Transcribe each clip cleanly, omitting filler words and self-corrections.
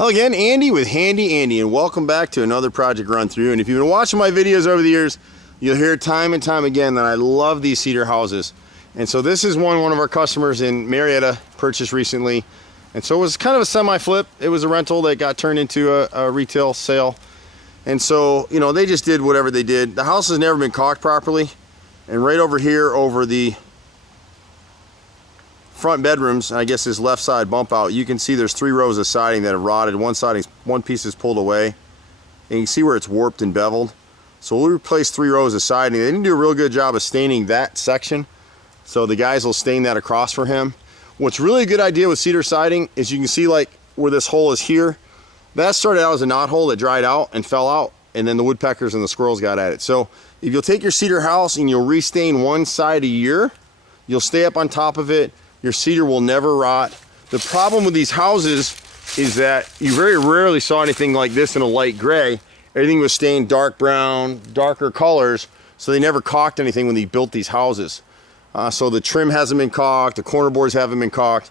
Hello again, Andy with Handy Andy, and welcome back to another project run through. And if you've been watching my videos over the years, you'll hear time and time again that I love these cedar houses. And so this is one of our customers in Marietta purchased recently. And so it was kind of a semi-flip. It was a rental that got turned into a retail sale. And so, you know, they just did whatever they did. The house has never been caulked properly. And right over here, over the front bedrooms, I guess this left side bump out, you can see there's 3 rows of siding that have rotted. One piece is pulled away, and you can see where it's warped and beveled. So we'll replace 3 rows of siding. They didn't do a real good job of staining that section, so the guys will stain that across for him. What's really a good idea with cedar siding is you can see like where this hole is here, that started out as a knot hole that dried out and fell out, and then the woodpeckers and the squirrels got at it. So if you'll take your cedar house and you'll restain one side a year, you'll stay up on top of it. Your cedar will never rot. The problem with these houses is that you very rarely saw anything like this in a light gray. Everything was stained dark brown, darker colors, so they never caulked anything when they built these houses. So the trim hasn't been caulked, the corner boards haven't been caulked.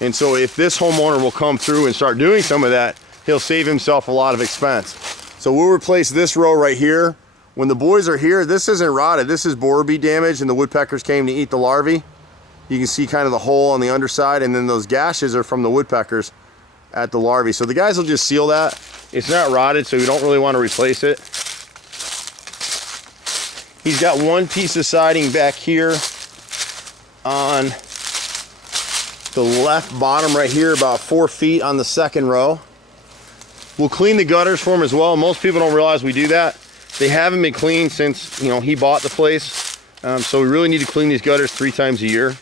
And so if this homeowner will come through and start doing some of that, he'll save himself a lot of expense. So we'll replace this row right here. When the boys are here, this isn't rotted, this is borer bee damage, and the woodpeckers came to eat the larvae. You can see kind of the hole on the underside, and then those gashes are from the woodpeckers at the larvae. So the guys will just seal that. It's not rotted, so we don't really want to replace it. He's got one piece of siding back here on the left bottom right here, about 4 feet on the second row. We'll clean the gutters for him as well. Most people don't realize we do that. They haven't been cleaned since, you know, he bought the place. So we really need to clean these gutters 3 times a year.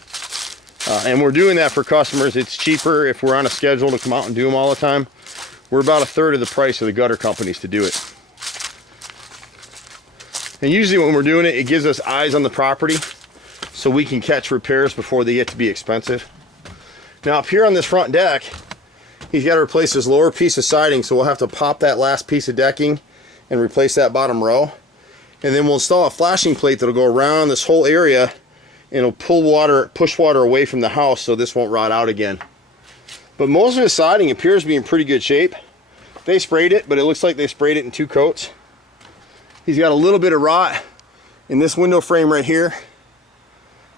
And we're doing that for customers. It's cheaper if we're on a schedule to come out and do them all the time. We're about 1/3 of the price of the gutter companies to do it. And usually when we're doing it, it gives us eyes on the property so we can catch repairs before they get to be expensive. Now up here on this front deck, he's got to replace this lower piece of siding, so we'll have to pop that last piece of decking and replace that bottom row. And then we'll install a flashing plate that'll go around this whole area, and it'll push water away from the house so this won't rot out again. But most of his siding appears to be in pretty good shape. They sprayed it, but it looks like they sprayed it in 2 coats. He's got a little bit of rot in this window frame right here,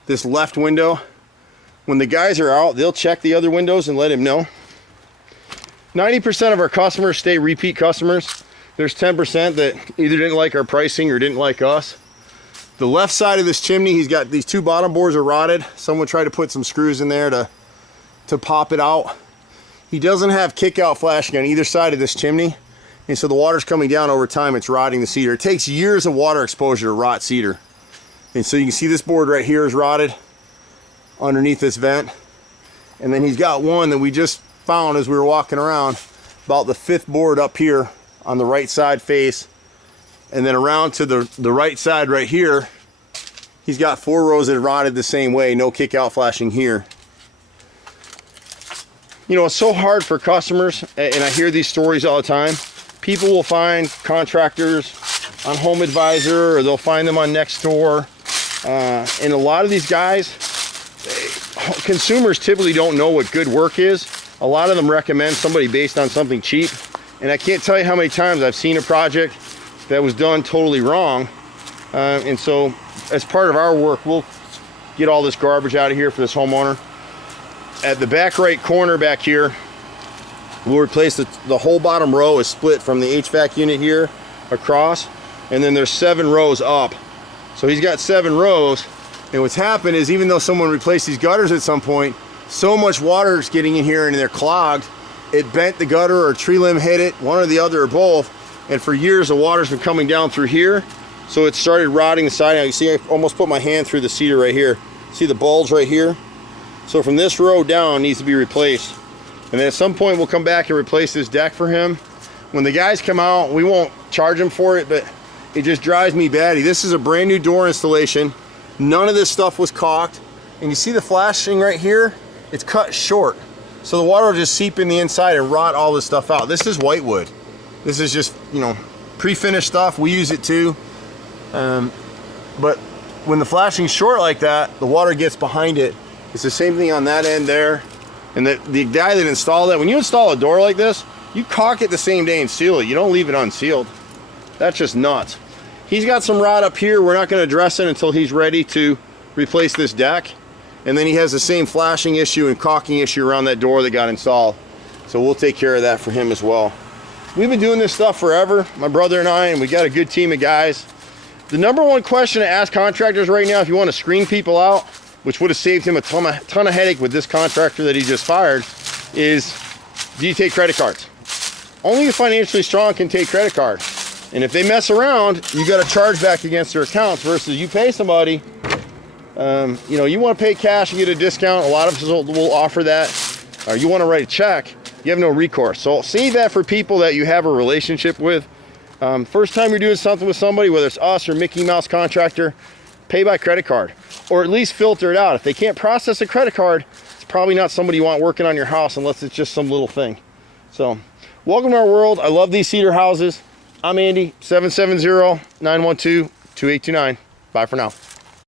this left window. When the guys are out, they'll check the other windows and let him know. 90% of our customers stay repeat customers. There's 10% that either didn't like our pricing or didn't like us. The left side of this chimney, he's got these 2 bottom boards are rotted. Someone tried to put some screws in there to pop it out. He doesn't have kick-out flashing on either side of this chimney, and so the water's coming down over time. It's rotting the cedar. It takes years of water exposure to rot cedar. And so you can see this board right here is rotted underneath this vent. And then he's got one that we just found as we were walking around, about the 5th board up here on the right side face. And then around to the right side right here, he's got 4 rows that are rotted the same way, no kick out flashing here. You know, it's so hard for customers, and I hear these stories all the time. People will find contractors on Home Advisor, or they'll find them on Nextdoor. And a lot of these guys, consumers typically don't know what good work is. A lot of them recommend somebody based on something cheap. And I can't tell you how many times I've seen a project that was done totally wrong. And so as part of our work, we'll get all this garbage out of here for this homeowner. At the back right corner back here, we'll replace the whole bottom row is split from the HVAC unit here across, and then there's 7 rows up. So he's got 7 rows, and what's happened is even though someone replaced these gutters at some point, so much water is getting in here and they're clogged, it bent the gutter or a tree limb hit it, one or the other or both. And for years the water's been coming down through here, so it started rotting the siding. Now you see I almost put my hand through the cedar right here. See the bulge right here? So from this row down needs to be replaced. And then at some point we'll come back and replace this deck for him. When the guys come out, we won't charge them for it, but it just drives me batty. This is a brand new door installation. None of this stuff was caulked. And you see the flashing right here? It's cut short. So the water will just seep in the inside and rot all this stuff out. This is whitewood. This is just, you know, pre-finished stuff. We use it too. But when the flashing's short like that, the water gets behind it. It's the same thing on that end there. And the guy that installed it, when you install a door like this, you caulk it the same day and seal it. You don't leave it unsealed. That's just nuts. He's got some rot up here. We're not going to address it until he's ready to replace this deck. And then he has the same flashing issue and caulking issue around that door that got installed. So we'll take care of that for him as well. We've been doing this stuff forever, my brother and I, and we got a good team of guys. The number one question to ask contractors right now, if you want to screen people out, which would have saved him a ton of headache with this contractor that he just fired, is do you take credit cards? Only the financially strong can take credit card. And if they mess around, you got a charge back against their accounts versus you pay somebody, you know, you want to pay cash and get a discount. A lot of us will offer that. Or you want to write a check, you have no recourse. So save that for people that you have a relationship with. First time you're doing something with somebody, whether it's us or Mickey Mouse contractor, pay by credit card, or at least filter it out. If they can't process a credit card, it's probably not somebody you want working on your house unless it's just some little thing. So welcome to our world. I love these cedar houses. I'm Andy, 770-912-2829. Bye for now.